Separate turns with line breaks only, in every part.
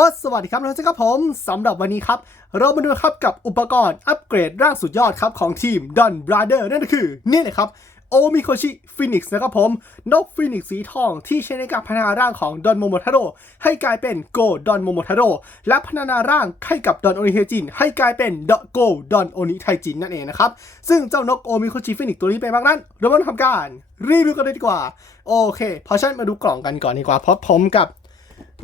อสวัสดีครับน้องเจ้าครับผมสำหรับวันนี้ครับ เรามาดูครับกับอุปกรณ์อัปเกรดร่างสุดยอดครับของทีม Don Brother นั่นก็คือ นี่เลยครับโอมิโคชิฟินิกส์นะครับผม นกฟินิกซ์สีทองที่ใช้ในการพัฒนาร่างของดอนโมโมทาโร่ให้กลายเป็นโกดอนโมโมทาโร่และพัฒนาร่างให้กับดอนโอนิไทจิน ให้กลายเป็นดโกดอนโอนิไทจินนั่นเองนะครับ ซึ่งเจ้านกโอมิโคชิฟินิกส์ตัวนี้เป็นบ้างนั้น เรามาทำการรีวิวกันเลยดีกว่า โอเคพราะฉะนั้นมาดูกล่องกันก่อนดีกว่าเพราะผมกับ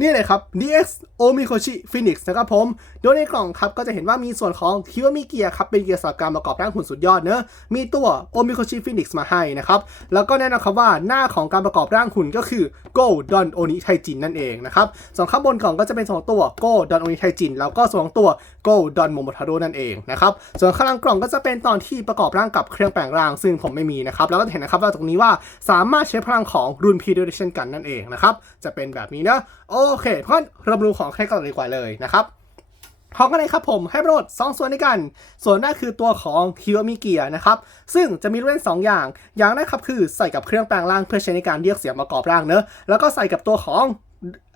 นี่เลยครับ DX Omikoshi Phoenix นะครับผม โดยในกล่องครับก็จะเห็นว่ามีส่วนของคิวามิเกียร์ครับเป็นเกียร์สำหรับการประกอบร่างหุ่นสุดยอดเนอะมีตัว Omikoshi Phoenix มาให้นะครับ แล้วก็แน่นอนครับว่าหน้าของการประกอบร่างหุ่นก็คือ Go Don Oni Taijin นั่นเองนะครับส่วนข้างบนกล่องก็จะเป็นสองตัว Go Don Oni Taijin แล้วก็สองตัว Go Don Momotaro นั่นเองนะครับส่วนข้างล่างกล่องก็จะเป็นตอนที่ประกอบร่างกับเครื่องแปลงร่าง ซึ่งผมไม่มีนะครับแล้วก็จะเห็นนะครับว่าตรงนี้ว่าสามารถใช้พลังของรุ่น P ด้วยเช่นกันนั่นเองนะครับจะเป็นแบบนี้นะโอเคเพราะเรามาดูของแค่ก่อนดีกว่าเลยนะครับพร้อมกันเลยครับผมให้ประโยชน์2ส่วนด้วยกัน ส่วนแรกคือตัวของคิวมิเกียนะครับ ซึ่งจะมีเล่น2อย่าง อย่างแรกครับคือใส่กับเครื่องแปลงร่างเพื่อใช้ในการเรียกเสียงประกอบร่างเนอะแล้วก็ใส่กับตัวของ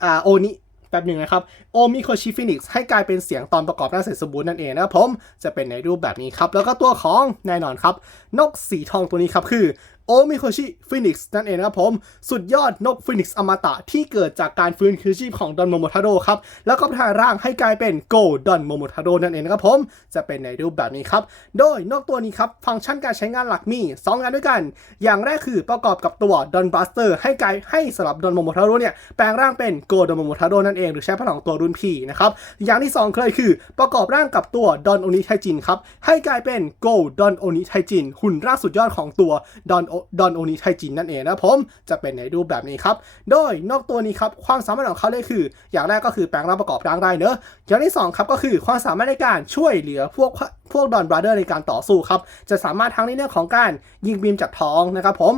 อ่าโอนิแป๊บหนึ่งนะครับโอมิโคชิฟินิกซ์ให้กลายเป็นเสียงตอนประกอบร่างเสร็จสมบูรณ์นั่นเองนะครับผมจะเป็นในรูปแบบนี้ครับ แล้วก็ตัวของแน่นอนครับ นกสีทองตัวนี้ครับคือ โอมิโคชิฟินิกซ์นั่นเองนะครับผม สุดยอดนกฟินิกซ์อมตะที่เกิดจากการฟื้นคืนชีพของดอนโมโมทาโร่ครับ แล้วก็พัฒนาร่างให้กลายเป็นโกดอนโมโมทาโร่นั่นเองนะครับผม จะเป็นในรูปแบบนี้ครับ โดยนกตัวนี้ครับ ฟังก์ชันการใช้งานหลักมี 2 งานด้วยกัน อย่างแรกคือประกอบกับตัวดอนบัสเตอร์ให้กลายให้สำหรับดอนโมโมทาโร่เนี่ยแปลงร่างเป็นโกดอนโมโมทาโร่นั่นเองหรือใช้พลังตัวรุ่นพี่นะครับอย่างที่2เลยคือ ประกอบร่างกับตัวดอนโอนิไทจินครับให้กลายเป็นโกดอนโอนิไทจินหุ่นร่างสุดยอดของตัวดอนดอนโอนิไทจินนั่นเองนะผมจะเป็นในรูปแบบนี้ครับ โดยนอกตัวนี้ครับความสามารถของเขาเลยคือ อย่างแรกก็คือแปลงร่างประกอบร่างได้เนอะอย่างที่สองครับก็คือความสามารถในการช่วยเหลือพวกพวกดอนบราเดอร์ในการต่อสู้ครับจะสามารถทั้งในเรื่องของการยิงบีมจากท้องนะครับผม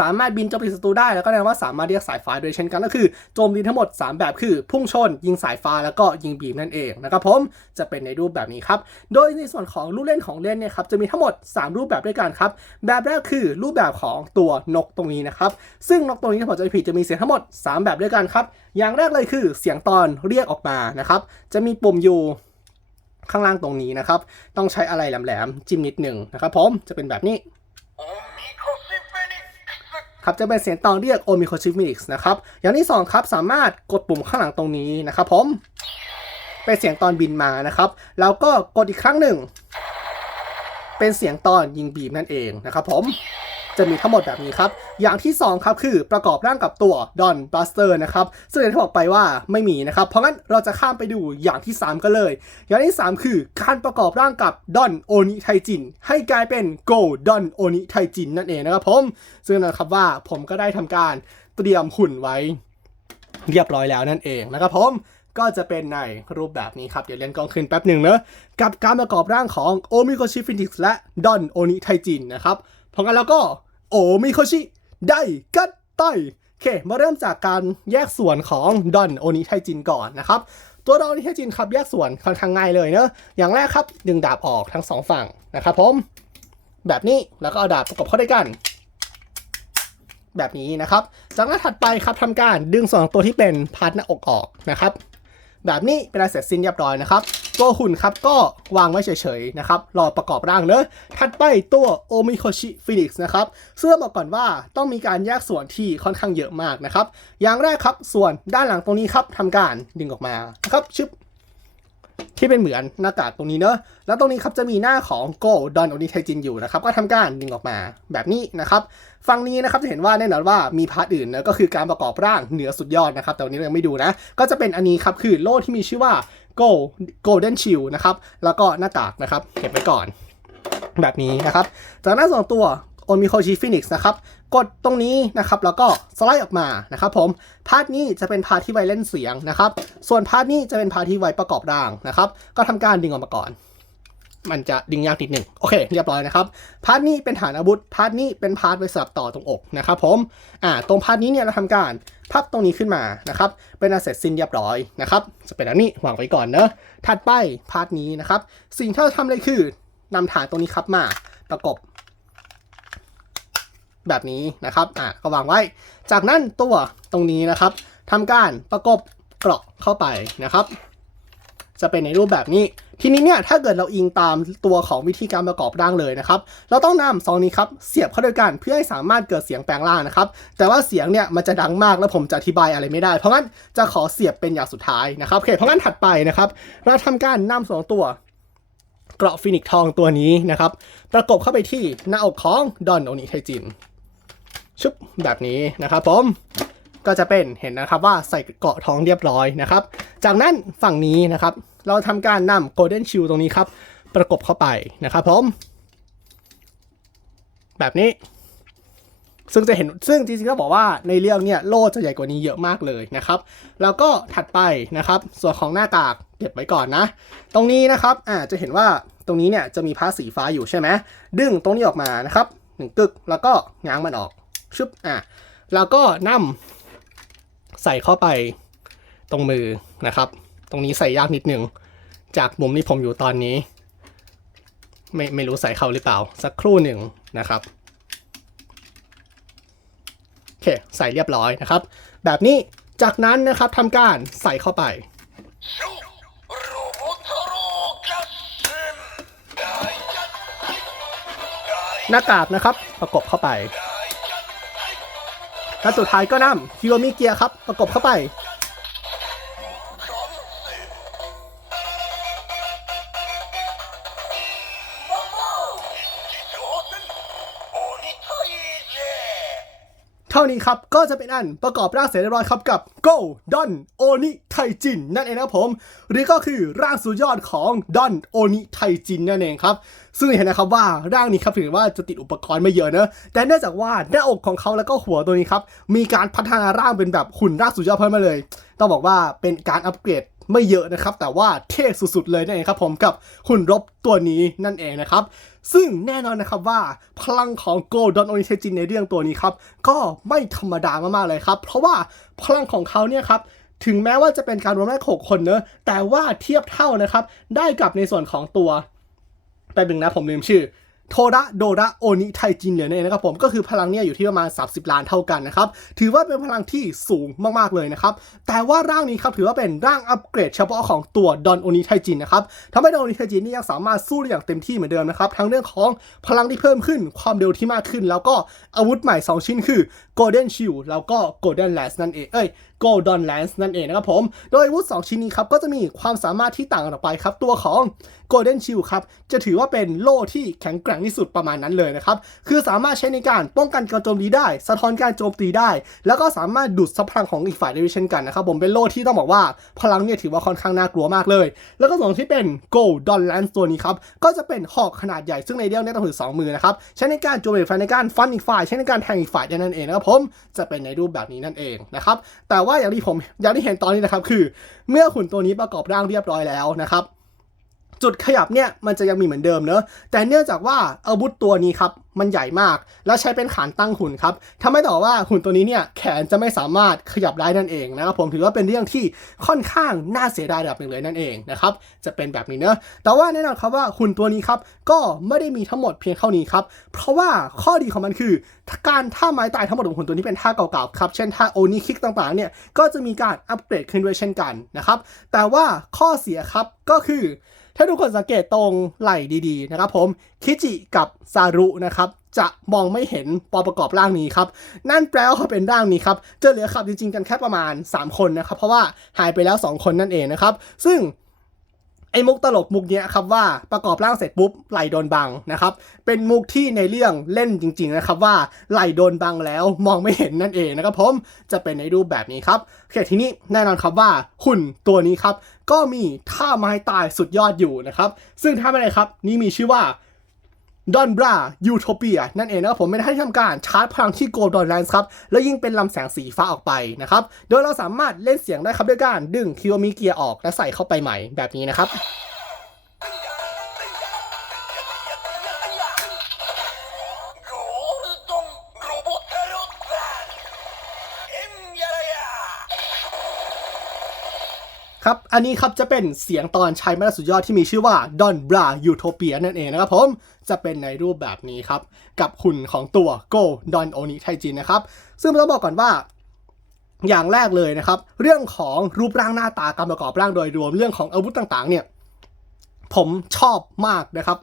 สามารถบินโจมตีศัตรูได้แล้วก็แน่นอนว่าสามารถเรียกสายฟ้าโดยเช่นกันก็คือโจมตีทั้งหมด 3 แบบคือ พุ่งชน ยิงสายฟ้าแล้วก็ยิงบีมนั่นเองนะครับผมจะเป็นในรูปแบบนี้ครับโดยในส่วนของลูกเล่นของเล่นเนี่ยครับจะมีทั้งหมด 3 รูปแบบด้วยกันครับแบบแรกคือรูปแบบของตัวนกตรงนี้นะครับซึ่งนกตรงนี้ถ้าผมจะผิดจะมีเสียงทั้งหมด 3 แบบด้วยกันครับอย่างแรกเลยคือเสียงตอนเรียกออกมานะครับจะมีปุ่มอยู่ข้างล่างตรงนี้นะครับ ต้องใช้อะไรแหลมๆจิ้มนิดหนึ่งนะครับผมจะเป็นแบบนี้ ครับจะเป็นเสียงตอนเรียกโอมิโคชิมิกส์นะครับอย่างที่สองครับสามารถกดปุ่มข้างหลังตรงนี้นะครับผมเป็นเสียงตอนบินมานะครับ แล้วก็กดอีกครั้งหนึ่ง เป็นเสียงตอนยิงบีบนั่นเองนะครับผม จะมีทั้งหมดแบบนี้ครับ อย่างที่ 2 ครับคือประกอบร่างกับตัวดอนบัสเตอร์นะครับซึ่งอย่างที่บอกไปว่าไม่มีนะครับ เพราะงั้นเราจะข้ามไปดูอย่างที่ 3กันเลย อย่างที่ 3 คือการประกอบร่างกับดอนโอนิไทจินให้กลายเป็นโกดอนโอนิไทจินนั่นเองนะครับผมซึ่งนะครับว่าผมก็ได้ทำการเตรียมหุ่นไว้ เรียบร้อยแล้วนั่นเองนะครับผมก็จะเป็นในรูปแบบนี้ครับ เดี๋ยวเล่นกล้องขึ้นแป๊บหนึ่งเนอะกับการประกอบร่างของโอมิโคชิฟินิกส์และดอนโอนิไทจินนะครับ เพราะงั้นแล้วก็ โอมิโคชิได้กัดไตโอเค มาเริ่มจากการแยกส่วนของดอนโอนิไทจินก่อนนะครับ ตัวดอนโอนิไทจินครับแยกส่วนค่อนข้างง่ายเลยเนอะอย่างแรกครับ ดึงดาบออกทั้งสองฝั่งนะครับผมแบบนี้แล้วก็เอาดาบประกบเข้าด้วยกัน แบบนี้นะครับ จากนั้นถัดไปครับทำการดึงส่วนของตัวที่เป็นพาร์ทหน้าอกออกนะครับ แบบนี้เป็นอันเสร็จสิ้นเรียบร้อยนะครับ ตัวหุ่นครับ ก็วางไว้เฉยๆนะครับ รอประกอบร่างเนอะถัดไปตัวโอมิโคชิฟินิกส์นะครับซึ่งต้อบอกก่อนว่าต้องมีการแยกส่วนที่ค่อนข้างเยอะมากนะครับ อย่างแรกครับส่วนด้านหลังตรงนี้ครับทำการดึงออกมานะครับชึบที่เป็นเหมือนหน้ากากตรงนี้เนอะแล้วตรงนี้ครับจะมีหน้าของโกดอนโอนิไทจินอยู่นะครับ ก็ทำการดึงออกมาแบบนี้นะครับ ฝั่งนี้นะครับจะเห็นว่าแน่นอนว่ามีพาร์ทอื่นนะก็คือการประกอบร่างเหนือสุดยอดนะครับ แต่วันนี้เรายังไม่ดูนะ ก็จะเป็นอันนี้ครับคือโล่ที่มีชื่อว่า โกลโกลเด้นชิลนะครับ แล้วก็หน้ากากนะครับ เก็บไว้ก่อนแบบนี้นะครับ จากนั้นสองตัวโอมิโคชิฟินิกส์นะครับ กดตรงนี้นะครับ แล้วก็สไลด์ออกมานะครับผม พาร์ทนี้จะเป็นพาร์ทที่ไวเล่นเสียงนะครับ ส่วนพาร์ทนี้จะเป็นพาร์ทที่ไวประกอบร่างนะครับ ก็ทำการดึงออกมาก่อน มันจะดึงยากนิดหนึ่งโอเค เรียบร้อยนะครับพาร์ทนี้เป็นฐานอาวุธพาร์ทนี้เป็นพาร์ทไว้สลับต่อตรงอกนะครับผมอ่าตรงพาร์ทนี้เนี่ยเราทำการพับตรงนี้ขึ้นมานะครับเป็นอันเสร็จสิ้นเรียบร้อยนะครับจะเป็นอันนี้วางไว้ก่อนเนอะถัดไปพาร์ทนี้นะครับสิ่งที่เราทำเลยคือนำฐานตรงนี้ครับมาประกบแบบนี้นะครับ อะ ก็วางไว้ จากนั้นตัวตรงนี้นะครับทำการประกบเกราะเข้าไปนะครับ จะเป็นในรูปแบบนี้ ทีนี้เนี่ยถ้าเกิดเราอิงตามตัวของวิธีการประกอบร่างเลยนะครับ เราต้องนำซองนี้ครับเสียบเข้าด้วยกันเพื่อให้สามารถเกิดเสียงแปลงร่างนะครับ แต่ว่าเสียงเนี่ยมันจะดังมากแล้วผมจะอธิบายอะไรไม่ได้ เพราะงั้นจะขอเสียบเป็นอย่างสุดท้ายนะครับโอเคเพราะงั้นถัดไปนะครับ เราทำการนำสองตัวเกราะฟินิกทองตัวนี้นะครับ ประกบเข้าไปที่หน้าอกของดอนโอนิไทจินชุบแบบนี้นะครับผม ก็จะเป็นเห็นนะครับว่าใส่เกาะท้องเรียบร้อยนะครับ จากนั้นฝั่งนี้นะครับ เราทำการนำโกลเด้นชิลตรงนี้ครับ ประกบเข้าไปนะครับผมแบบนี้ ซึ่งจะเห็นซึ่งจริงๆต้องบอกว่าในเรื่องเนี่ยโล่จะใหญ่กว่านี้เยอะมากเลยนะครับ แล้วก็ถัดไปนะครับ ส่วนของหน้ากากเก็บไว้ก่อนนะ ตรงนี้นะครับอ่าจะเห็นว่าตรงนี้เนี่ยจะมีผ้าสีฟ้าอยู่ใช่ไหมดึงตรงนี้ออกมานะครับหนึ่งกึกแล้วก็ง้างมันออกชึบอะแล้วก็นำ ใส่เข้าไปตรงมือนะครับ ตรงนี้ใส่ยากนิดนึง จากมุมที่ผมอยู่ตอนนี้ ไม่ไม่รู้ใส่เข้าหรือเปล่า สักครู่หนึ่งนะครับโอเคใส่เรียบร้อยนะครับ แบบนี้จากนั้นนะครับทำการใส่เข้าไปหน้ากากนะครับประกบเข้าไป และสุดท้ายก็นำฮิโรมิเกียร์ครับ ประกบเข้าไป เท่านี้ครับ ก็จะเป็นอันประกอบร่างเสร็จเรียบร้อยครับกับ Go Don Oni Taijin นั่นเองนะผม หรือก็คือร่างสุดยอดของ Don Oni Taijin นั่นเองครับ ซึ่งเห็นนะครับว่าร่างนี้ครับถือว่าจะติดอุปกรณ์ไม่เยอะนะแต่เนื่องจากว่าหน้าอกของเขาแล้วก็หัวตัวนี้ครับมีการพัฒนาร่างเป็นแบบหุ่นร่างสุดยอดเพิ่มมาเลย ต้องบอกว่าเป็นการอัปเกรด ไม่เยอะนะครับ แต่ว่าเท่สุดๆเลยนั่นเองครับผมกับหุ่นรบตัวนี้นั่นเองนะครับ ซึ่งแน่นอนนะครับว่าพลังของโกลดอนโอนิเทจินในเรื่องตัวนี้ครับ ก็ไม่ธรรมดามากๆเลยครับ เพราะว่าพลังของเขาเนี่ยครับถึงแม้ว่าจะเป็นการรวมได้หกคนเนอะแต่ว่าเทียบเท่านะครับ ได้กับในส่วนของตัวแป๊บนึงนะผมลืมชื่อ โทระโดระโอนิไทจินเหลือนั่นเองนะครับผมก็คือพลังเนี่ยอยู่ที่ประมาณ 30 ล้านเท่ากันนะครับ ถือว่าเป็นพลังที่สูงมากๆเลยนะครับ แต่ว่าร่างนี้ครับถือว่าเป็นร่างอัปเกรดเฉพาะของตัวดอนโอนิไทจินนะครับทำให้ดอนโอนิไทจินนี่ยังสามารถสู้ได้อย่างเต็มที่เหมือนเดิมนะครับ ทั้งเรื่องของพลังที่เพิ่มขึ้นความเร็วที่มากขึ้น แล้วก็อาวุธใหม่ 2 ชิ้นคือ Golden Shield แล้วก็ Golden Lance นั่นเองเอ้ย Golden Lance นั่นเองนะครับผม โดยอาวุธ 2 ชิ้นนี้ครับก็จะมีความสามารถที่ต่างกันออกไปครับ ตัวของ Golden Shield ครับ จะถือว่าเป็นโล่ที่แข็งแกร่งที่สุดประมาณนั้นเลยนะครับ คือสามารถใช้ในการป้องกันการโจมตีได้ สะท้อนการโจมตีได้ แล้วก็สามารถดูดซับพลังของอีกฝ่ายได้เช่นกันนะครับผมเป็นโล่ที่ต้องบอกว่าพลังเนี่ยถือว่าค่อนข้างน่ากลัวมากเลย แล้วก็ส่วนที่เป็น Golden Lance ตัวนี้ครับก็จะเป็นหอกขนาดใหญ่ซึ่งในเรื่องเนี้ต้องถือสองมือนะครับใช้ในการโจมตีฝ่ายในการฟันอีกฝ่ายใช้ในการแทงอีกฝ่ายได้นั่นเองนะครับผมจะเป็นในรูปแบบนี้นั่นเองนะครับแต่ว่าอย่างที่ผมอย่างที่เห็นตอนนี้นะครับ คือ เมื่อหุ่นตัวนี้ประกอบร่างเรียบร้อยแล้วนะครับ จุดขยับเนี่ยมันจะยังมีเหมือนเดิมเนอะแต่เนื่องจากว่าอาวุธตัวนี้ครับมันใหญ่มาก แล้วใช้เป็นขานตั้งหุ่นครับทำให้ต่อว่าหุ่นตัวนี้เนี่ยแขนจะไม่สามารถขยับได้นั่นเองนะครับผมถือว่าเป็นเรื่องที่ค่อนข้างน่าเสียดายระดับหนึ่งเลยนั่นเองนะครับจะเป็นแบบนี้เนอะแต่ว่าแน่นอนครับว่าหุ่นตัวนี้ครับก็ไม่ได้มีทั้งหมดเพียงเท่านี้ครับเพราะว่าข้อดีของมันคือการท่าไม้ตายทั้งหมดของหุ่นตัวนี้เป็นท่าเก่าๆครับเช่นท่าโอนิคิกต่างๆเนี่ยก็จะมีการอัปเกรดขึ้นด้วยเช่นกันนะครับแต่ว่าข้อเสียครับก็คือ ถ้าทุกคนสังเกตตรงไหล่ดีๆนะครับผมคิจิกับซารุนะครับจะมองไม่เห็นปอประกอบร่างนี้ครับ นั่นแปลว่าเขาเป็นร่างนี้ครับจะเหลือขับจริงๆกันแค่ประมาณ 3 คนนะครับ เพราะว่าหายไปแล้ว 2 คนนั่นเองนะครับ ซึ่ง ไอ้มุกตลกมุกเนี้ยครับว่าประกอบร่างเสร็จปุ๊บไหลโดนบังนะครับ เป็นมุกที่ในเรื่องเล่นจริงๆนะครับว่าไหลโดนบังแล้วมองไม่เห็นนั่นเองนะครับผมจะเป็นในรูปแบบนี้ครับโอเคทีนี้แน่นอนครับว่าหุ่นตัวนี้ครับก็มีท่าไม้ตายสุดยอดอยู่นะครับ ซึ่งท่าอะไรครับ นี่มีชื่อว่า ดอนบรายูโทเปียนั่นเองนะครับผมเป็นท่าที่ทำการชาร์จพลังที่โกลดอนแลนด์ครับ แล้วยิ่งเป็นลำแสงสีฟ้าออกไปนะครับ โดยเราสามารถเล่นเสียงได้ครับด้วยการดึงคิโอมิเกียออกและใส่เข้าไปใหม่แบบนี้นะครับ ครับ อันนี้ครับจะเป็นเสียงตอนใช้มาสุดยอดที่มีชื่อว่า Don Bra Utopia นั่นเองนะครับผม จะเป็นในรูปแบบนี้ครับ กับหุ่นของตัว Go Don Oni Taijin นะครับ ซึ่งเราบอกก่อนว่าอย่างแรกเลยนะครับ เรื่องของรูปร่างหน้าตาการประกอบร่างโดยรวมเรื่องของอาวุธต่างๆ เนี่ย ผมชอบมากนะครับ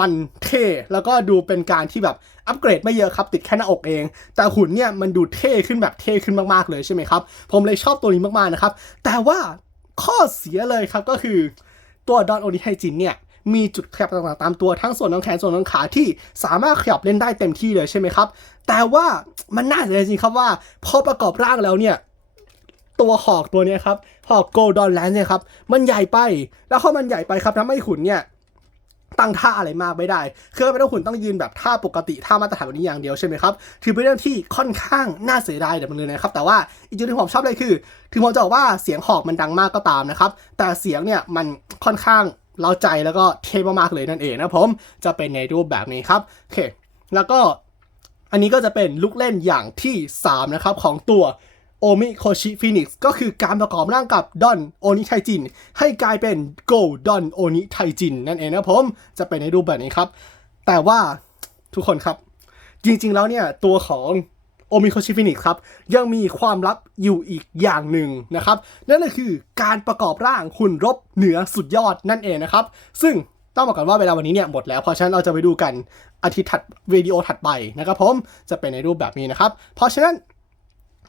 มันเท่แล้วก็ดูเป็นการที่แบบอัปเกรดไม่เยอะครับ ติดแค่หน้าอกเอง แต่หุ่นเนี่ยมันดูเท่ขึ้นแบบเท่ขึ้นมากๆเลยใช่ไหมครับ ผมเลยชอบตัวนี้มากๆนะครับ แต่ว่า ข้อเสียเลยครับก็คือตัวดอนโอนิไฮจินเนี่ยมีจุดขยับต่างๆตามตัวทั้งส่วนของแขนส่วนของขาที่สามารถขยับเล่นได้เต็มที่เลยใช่ไหมครับ แต่ว่ามันน่าเสียดายจริงครับว่าพอประกอบร่างแล้วเนี่ยตัวหอกตัวนี้ครับหอกโกลดอนแลนด์เนี่ยครับมันใหญ่ไปแล้วพอมันใหญ่ไปครับทำให้หุ่นเนี่ย ตั้งท่าอะไรมากไม่ได้ คือเป็นต้องหุ่นต้องยืนแบบท่าปกติท่ามาตรฐานแบบนี้อย่างเดียวใช่ไหมครับ ถือเป็นเรื่องที่ค่อนข้างน่าเสียดายแบบนึงนะครับ แต่ว่าอีกจุดที่ผมชอบเลยคือ ถึงผมจะบอกว่าเสียงหอกมันดังมากก็ตามนะครับ แต่เสียงเนี่ยมันค่อนข้างเล้าใจแล้วก็เท่มากๆเลยนั่นเองนะผม จะเป็นในรูปแบบนี้ครับ โอเค แล้วก็อันนี้ก็จะเป็นลูกเล่นอย่างที่ 3 นะครับของตัว โอมิโคชิฟินิกซ์ก็คือการประกอบร่างกับดอนโอนิไทจิน ให้กลายเป็นโกดอนโอนิไทจิน นั่นเองนะผมจะเป็นในรูปแบบนี้ครับ แต่ว่าทุกคนครับ จริงๆแล้วเนี่ย ตัวของโอมิโคชิฟินิกซ์ครับ ยังมีความลับอยู่อีกอย่างหนึ่งนะครับ นั่นก็คือการประกอบร่างหุ่นรบเหนือสุดยอดนั่นเองนะครับ ซึ่งต้องบอกก่อนว่าเวลาวันนี้เนี่ยหมดแล้ว เพราะฉะนั้นเราจะไปดูกันอาทิตย์ถัดวิดีโอถัดไปนะครับผมจะเป็นในรูปแบบนี้นะครับ เพราะฉะนั้น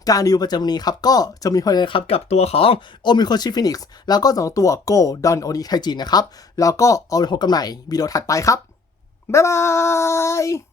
การดิวประจำวันนี้ครับ ก็จะมีพอดีนะครับกับตัวของโอมิโคชิฟินิกซ์แล้วก็สองตัวโกดอนโอนิไทจินนะครับ แล้วก็เอาไปพบกันใหม่วิดีโอถัดไปครับ บ๊ายบาย